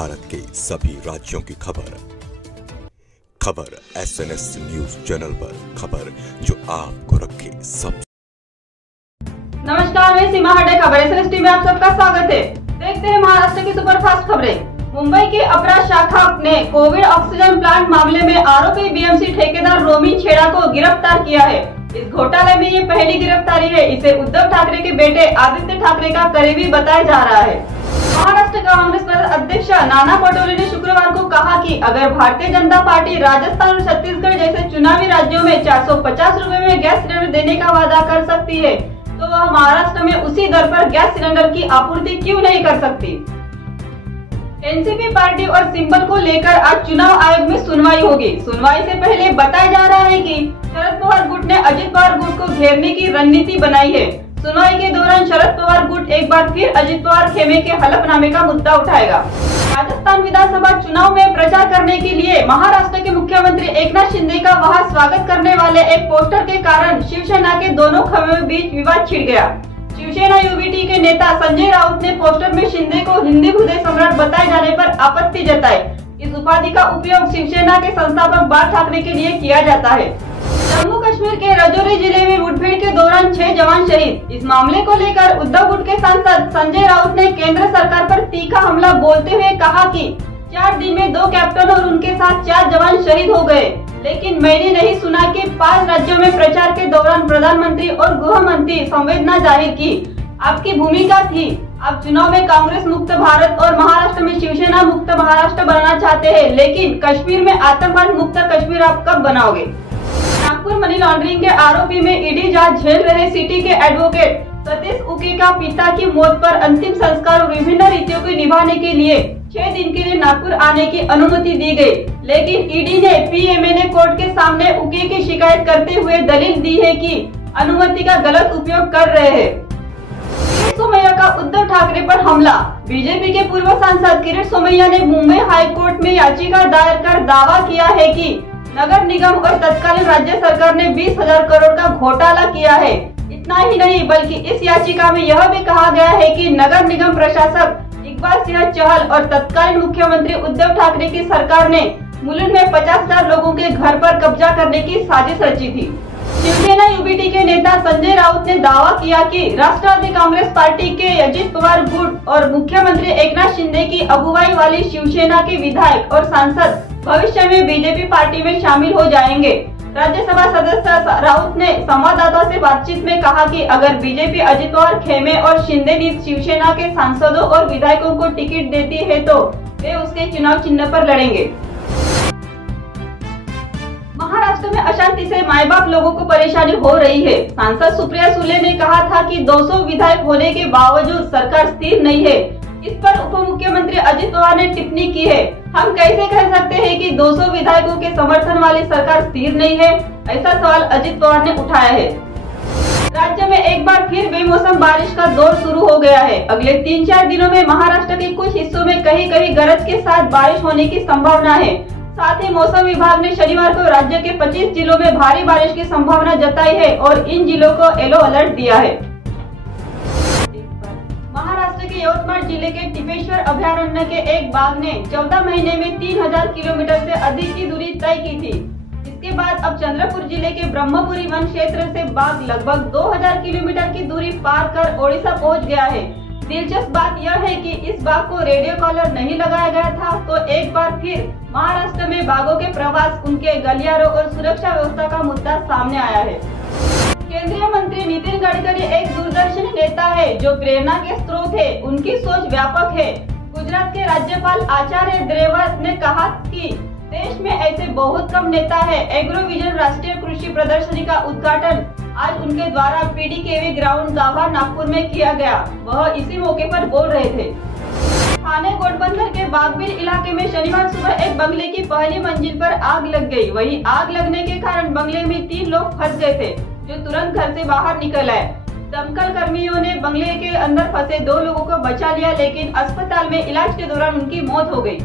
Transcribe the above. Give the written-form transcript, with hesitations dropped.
भारत के सभी राज्यों की खबर SNS न्यूज चैनल पर, खबर जो आपको रखे सब। नमस्कार, मैं सीमा हडे, खबर SNS टीवी में आप सबका स्वागत है। देखते हैं महाराष्ट्र की सुपरफास्ट खबरें। मुंबई की अपराध शाखा ने कोविड ऑक्सीजन प्लांट मामले में आरोपी बीएमसी ठेकेदार रोमिन छेड़ा को गिरफ्तार किया है। इस घोटाले में ये पहली गिरफ्तारी है। इसे उद्धव ठाकरे के बेटे आदित्य ठाकरे का करीबी बताया जा रहा है। महाराष्ट्र कांग्रेस अध्यक्ष नाना पटोले ने शुक्रवार को कहा कि अगर भारतीय जनता पार्टी राजस्थान और छत्तीसगढ़ जैसे चुनावी राज्यों में 450 रुपए में गैस सिलेंडर देने का वादा कर सकती है, तो वह महाराष्ट्र में उसी दर पर गैस सिलेंडर की आपूर्ति क्यों नहीं कर सकती। एनसीपी पार्टी और सिंबल को लेकर आज चुनाव आयोग में सुनवाई होगी। सुनवाई से पहले बताया जा रहा है कि शरद पवार गुट ने अजित पवार गुट को घेरने की रणनीति बनाई है। सुनवाई के दौरान शरद पवार गुट एक बार फिर अजित पवार खेमे के हलफनामे का मुद्दा उठाएगा। राजस्थान विधानसभा चुनाव में प्रचार करने के लिए महाराष्ट्र के मुख्यमंत्री एकनाथ शिंदे का वहां स्वागत करने वाले एक पोस्टर के कारण शिवसेना के दोनों खेमों के बीच विवाद छिड़ गया। शिवसेना यूबीटी के नेता संजय राउत ने पोस्टर में शिंदे को हिंदी हृदय सम्राट बताए जाने पर आपत्ति जताई। इस उपाधि का उपयोग शिवसेना के संस्थापक बाल ठाकरे के लिए किया जाता है। जम्मू कश्मीर के राजौरी जिले में मुठभेड़ के दौरान 6 जवान शहीद। इस मामले को लेकर उद्धव गुट के सांसद संजय राउत ने केंद्र सरकार पर तीखा हमला बोलते हुए कहा कि 4 दिन में 2 कैप्टन और उनके साथ 4 जवान शहीद हो गए, लेकिन मैंने नहीं सुना कि 5 राज्यों में प्रचार के दौरान प्रधानमंत्री और गृह मंत्री संवेदना जाहिर की। आपकी भूमिका थी। आप चुनाव में कांग्रेस मुक्त भारत और महाराष्ट्र में शिवसेना मुक्त महाराष्ट्र बनाना चाहते हैं, लेकिन कश्मीर में आतंकवाद मुक्त कश्मीर आप कब बनाओगे। नागपुर मनी लॉन्ड्रिंग के आरोपी में ईडी जांच झेल रहे सिटी के एडवोकेट सतीश उके का पिता की मौत पर अंतिम संस्कार और विभिन्न रीतियों को निभाने के लिए 6 दिन के लिए नागपुर आने की अनुमति दी गई, लेकिन ईडी ने पीएमएलए कोर्ट के सामने उके की शिकायत करते हुए दलील दी है कि अनुमति का गलत उपयोग कर रहे हैं। किरीट सोमैया का उद्धव ठाकरे पर हमला। बीजेपी के पूर्व सांसद किरीट सोमैया ने मुंबई हाई कोर्ट में याचिका दायर कर दावा किया है कि नगर निगम और तत्कालीन राज्य सरकार ने 20,000 करोड़ का घोटाला किया है। इतना ही नहीं, बल्कि इस याचिका में यह भी कहा गया है कि नगर निगम प्रशासक इकबाल सिंह चहल और तत्कालीन मुख्यमंत्री उद्धव ठाकरे की सरकार ने मुलुंड में 50,000 लोगों के घर पर कब्जा करने की साजिश रची थी। शिवसेना यूबीटी के नेता संजय राउत ने दावा किया कि राष्ट्रवादी कांग्रेस पार्टी के अजित पवार गुट और मुख्यमंत्री एकनाथ शिंदे की अगुवाई वाली शिवसेना के विधायक और सांसद भविष्य में बीजेपी पार्टी में शामिल हो जाएंगे। राज्यसभा सदस्य राउत ने संवाददाताओं से बातचीत में कहा कि अगर बीजेपी अजित पवार खेमे और शिंदे नीत शिवसेना के सांसदों और विधायकों को टिकट देती है तो वे उसके चुनाव चिन्ह पर लड़ेंगे। महाराष्ट्र में अशांति से माए बाप लोगों को परेशानी हो रही है। सांसद सुप्रिया सुले ने कहा था कि 200 विधायक होने के बावजूद सरकार स्थिर नहीं है। इस पर उप मुख्यमंत्री अजित पवार ने टिप्पणी की है। हम कैसे कह सकते हैं कि 200 विधायकों के समर्थन वाली सरकार स्थिर नहीं है, ऐसा सवाल अजित पवार ने उठाया है। राज्य में एक बार फिर बेमौसम बारिश का दौर शुरू हो गया है। अगले 3-4 दिनों में महाराष्ट्र के कुछ हिस्सों में कहीं कहीं गरज के साथ बारिश होने की संभावना है। साथ ही मौसम विभाग ने शनिवार को राज्य के 25 जिलों में भारी बारिश की संभावना जताई है और इन जिलों को येलो अलर्ट दिया है। महाराष्ट्र के यवतमाळ जिले के टिपेश्वर अभयारण्य के एक बाघ ने 14 महीने में 3000 किलोमीटर से अधिक की दूरी तय की थी। इसके बाद अब चंद्रपुर जिले के ब्रह्मपुरी वन क्षेत्र से बाघ लगभग 2000 किलोमीटर की दूरी पार कर ओडिशा पहुंच गया है। दिलचस्प बात यह है कि इस बाघ को रेडियो कॉलर नहीं लगाया गया था, तो एक बार फिर महाराष्ट्र में बाघों के प्रवास, उनके गलियारों और सुरक्षा व्यवस्था का मुद्दा सामने आया है। केंद्रीय मंत्री नितिन गडकरी एक दूरदर्शी नेता है जो प्रेरणा के स्रोत है। उनकी सोच व्यापक है। गुजरात के राज्यपाल आचार्य देवव्रत ने कहा कि देश में ऐसे बहुत कम नेता है। एग्रोविजन राष्ट्रीय कृषि प्रदर्शनी का उद्घाटन आज उनके द्वारा पीडीकेवी ग्राउंड गाभा नागपुर में किया गया। वह इसी मौके पर बोल रहे थे। थाने गोटबंदर के बागबील इलाके में शनिवार सुबह एक बंगले की पहली मंजिल पर आग लग गई। वहीं आग लगने के कारण बंगले में 3 लोग फंस गए थे, जो तुरंत घर से बाहर निकल आए। दमकल कर्मियों ने बंगले के अंदर फंसे 2 लोगों को बचा लिया, लेकिन अस्पताल में इलाज के दौरान उनकी मौत हो गई।